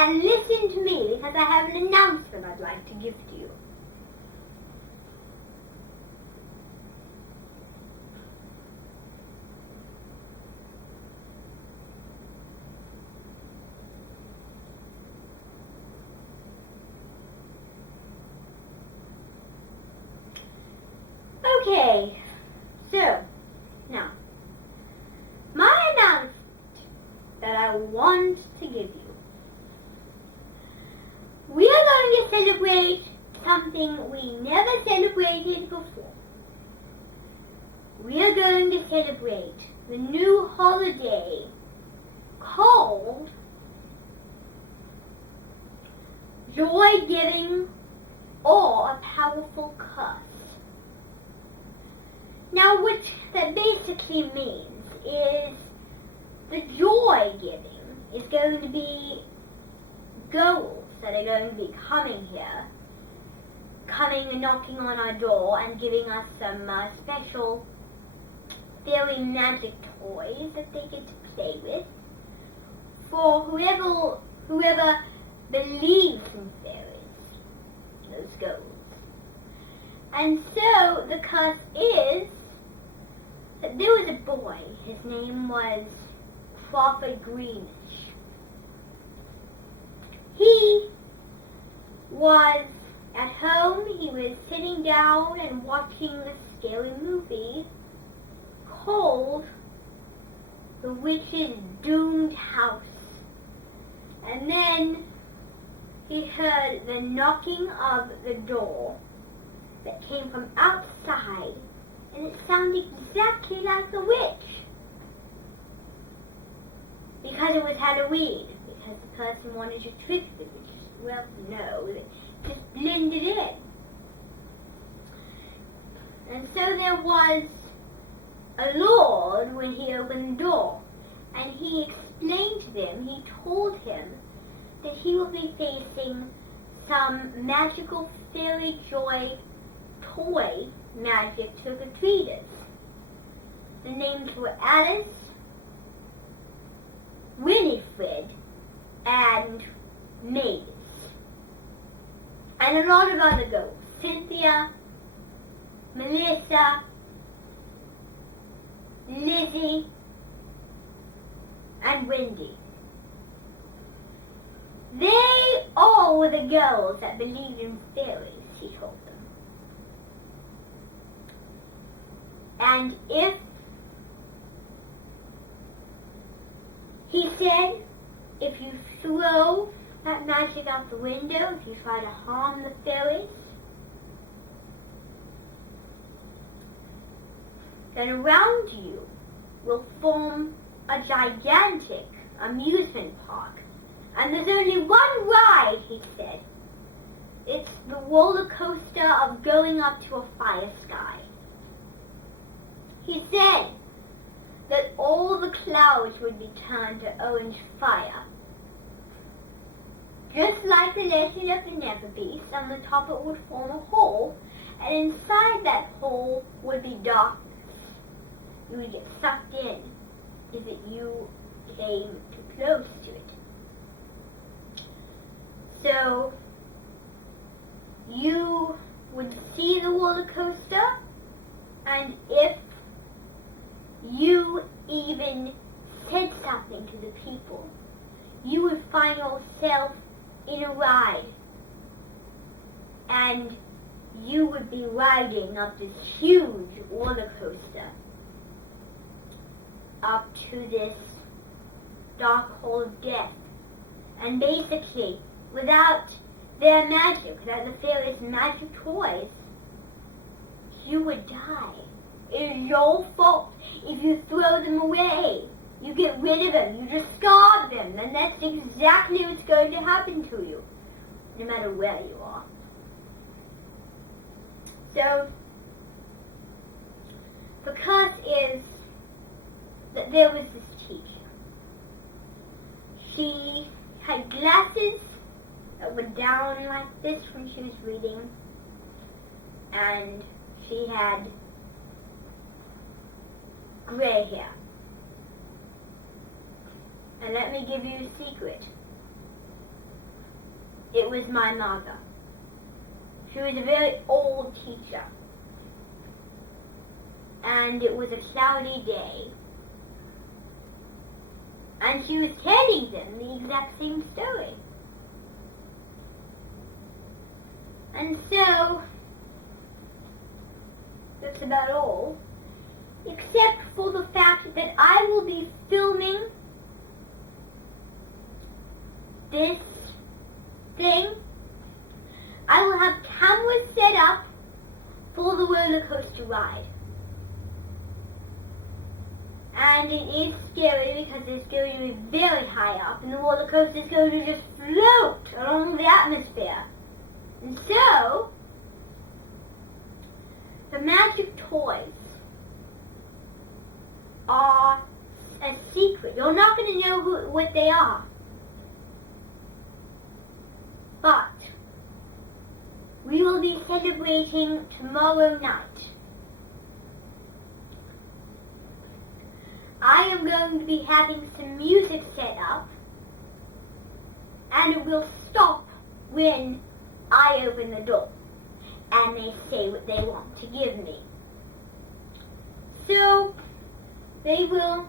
and listen to me because I have an announcement I'd like to give to you. Okay, so, now, my announcement that I want to give you. We are going to celebrate something we never celebrated before. We are going to celebrate the new holiday called Joy Giving or a Powerful Curse. Now, what that basically means is the joy giving is going to be ghosts that are going to be coming here, coming and knocking on our door and giving us some special fairy magic toys that they get to play with for whoever believes in fairies, those ghosts. And so the curse is that there was a boy, his name was Prophet Greenish. He was at home, he was sitting down and watching a scary movie called The Witch's Doomed House. And then he heard the knocking of the door that came from outside, and it sounded exactly like the witch. Because it was Halloween, because the person wanted to trick the witch. Well, no, it just blended in. And so there was a lord when he opened the door, and he explained to them, he told him that he will be facing some magical fairy joy toy magic trick-or-treaters. The names were Alice, Winifred, and Mavis. And a lot of other ghosts. Cynthia, Melissa, Lizzie, and Wendy. They all were the girls that believed in fairies, he told them. And he said, if you throw that magic out the window, if you try to harm the fairies, then around you will form a gigantic amusement park. And there's only one ride, he said. It's the roller coaster of going up to a fire sky. He said that all the clouds would be turned to orange fire. Just like the legend of the Never Beast, on the top it would form a hole, and inside that hole would be darkness. You would get sucked in if you came too close to it. So you would see the roller coaster, and if you even said something to the people, you would find yourself in a ride, and you would be riding up this huge roller coaster up to this dark hole of death. And basically, without their magic, without the fairies' magic toys, you would die. It is your fault if you throw them away. You get rid of them, you discard them, and that's exactly what's going to happen to you, no matter where you are. So, the curse is that there was this teacher. She had glasses that were down like this when she was reading, and she had gray hair. And let me give you a secret. it was my mother. She was a very old teacher. And it was a cloudy day. And she was telling them the exact same story. And so, that's about all. Except for the fact that I will be filming this thing. I will have cameras set up for the roller coaster ride. And it is scary because it's going to be very high up and the roller coaster is going to just float along the atmosphere. And so, the magic toys are a secret. You're not going to know what they are. But we will be celebrating tomorrow night. I am going to be having some music set up, and it will stop when I open the door and they say what they want to give me. So they will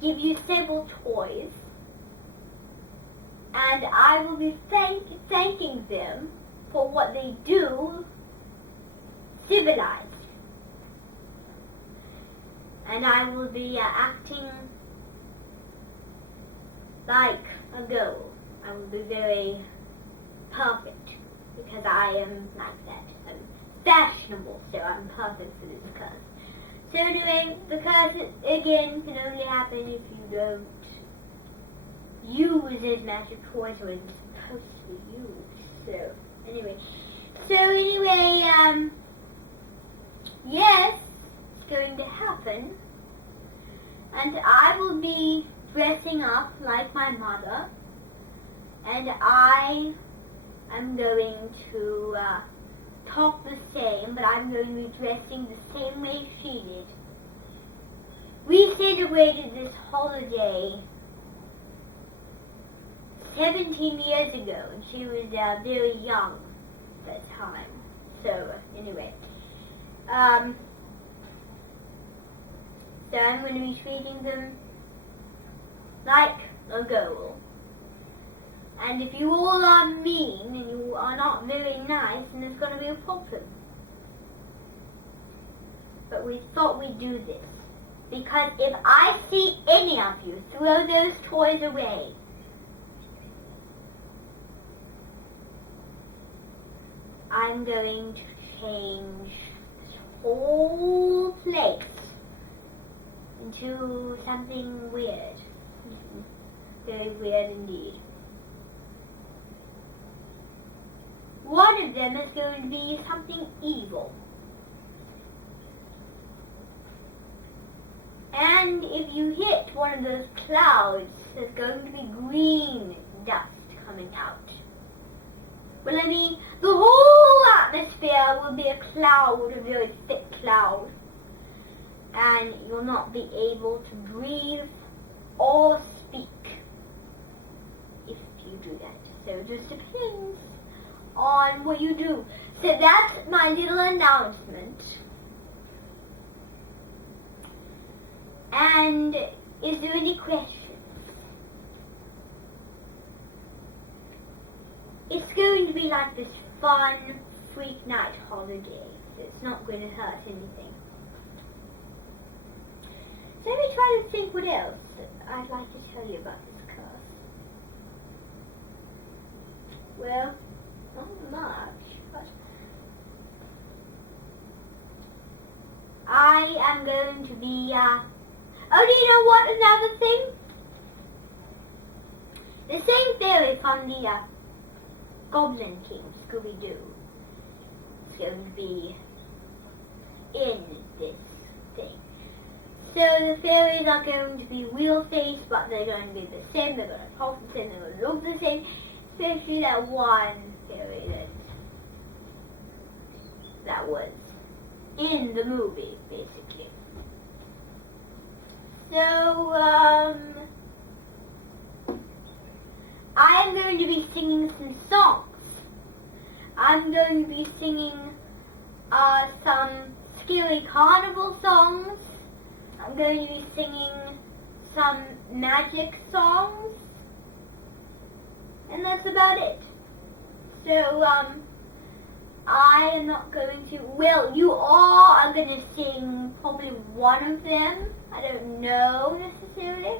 give you several toys, and I will be thanking them for what they do civilized. And I will be acting like a girl. I will be very perfect because I am like that. I'm fashionable, so I'm perfect for this curse. So anyway, the curse again can only happen if you don't use as magic toys or it's supposed to be used. So anyway, yes, it's going to happen, and I will be dressing up like my mother, and I am going to talk the same, but I'm going to be dressing the same way she did. We celebrated this holiday 17 years ago, and she was very young at that time. So anyway, so I'm going to be treating them like a girl. And if you all are mean and you are not very nice, then there's going to be a problem. But we thought we'd do this, because if I see any of you throw those toys away, I'm going to change this whole place into something weird. Very weird indeed. One of them is going to be something evil. And if you hit one of those clouds, there's going to be green dust coming out. Well, I mean, the whole atmosphere will be a cloud, a very thick cloud. And you'll not be able to breathe or speak if you do that. So it just depends on what you do. So that's my little announcement. And is there any questions? It's going to be like this fun freak night holiday. It's not going to hurt anything. So let me try to think what else I'd like to tell you about this curse. Well, not much, but I am going to be, oh, do you know what, another thing? The same fairy from the, Goblin King, Scooby-Doo, is going to be in this thing. So the fairies are going to be real-faced, but they're going to be the same, they're going to talk the same, they're going to look the same, especially that one fairy that was in the movie, basically. So, I am going going to be singing some songs. I'm going to be singing some scary carnival songs. I'm going to be singing some magic songs. And that's about it. So, I am not going to, well, you all are going to sing probably one of them. I don't know necessarily.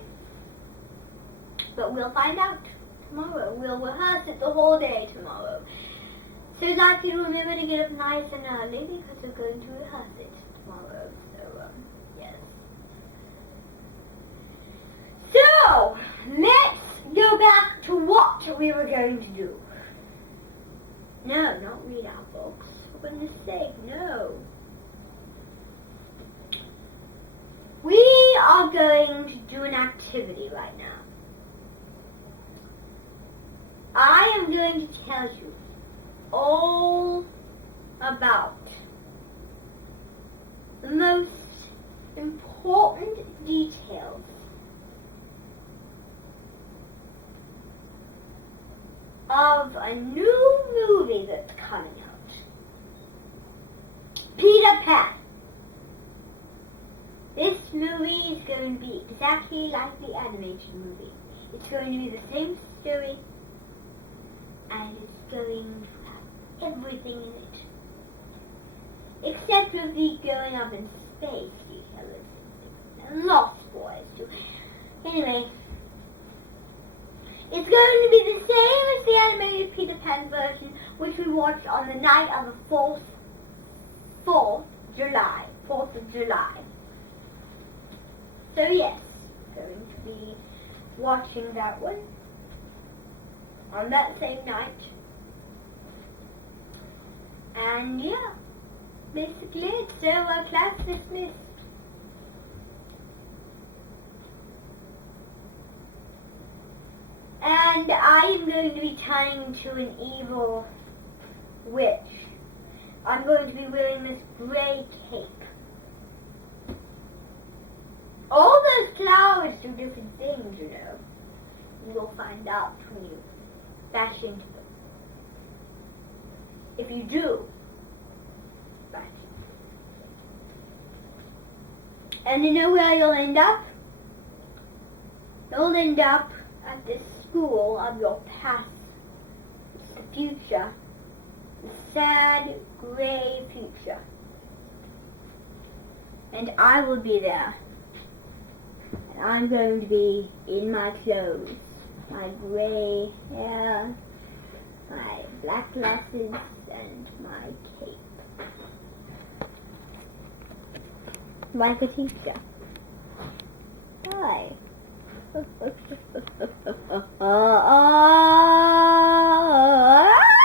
But we'll find out tomorrow. We'll rehearse it the whole day tomorrow. So I'd like you to remember to get up nice and early because we're going to rehearse it tomorrow. So, yes. So, let's go back to what we were going to do. No, not read our books. For goodness sake, no. We are going to do an activity right now. I am going to tell you all about the most important details of a new movie that's coming out. Peter Pan. This movie is going to be exactly like the animated movie. It's going to be the same story, and it's going to have everything in it. Except for the going up in space details and Lost Boys too. Anyway, it's going to be the same as the animated Peter Pan version, which we watched on the night of the 4th of July. So yes, going to be watching that one on that same night. And yeah, basically it's so class dismissed. And I am going to be turning into an evil witch. I'm going to be wearing this gray cape. All those flowers do different things, you know. You'll find out when you bash into them. If you do, bash into them. And you know where you'll end up? You'll end up at this school of your past. It's the future. The sad, gray future. And I will be there. And I'm going to be in my clothes. My gray hair, my black glasses, and my cape. Like a teacher. Hi.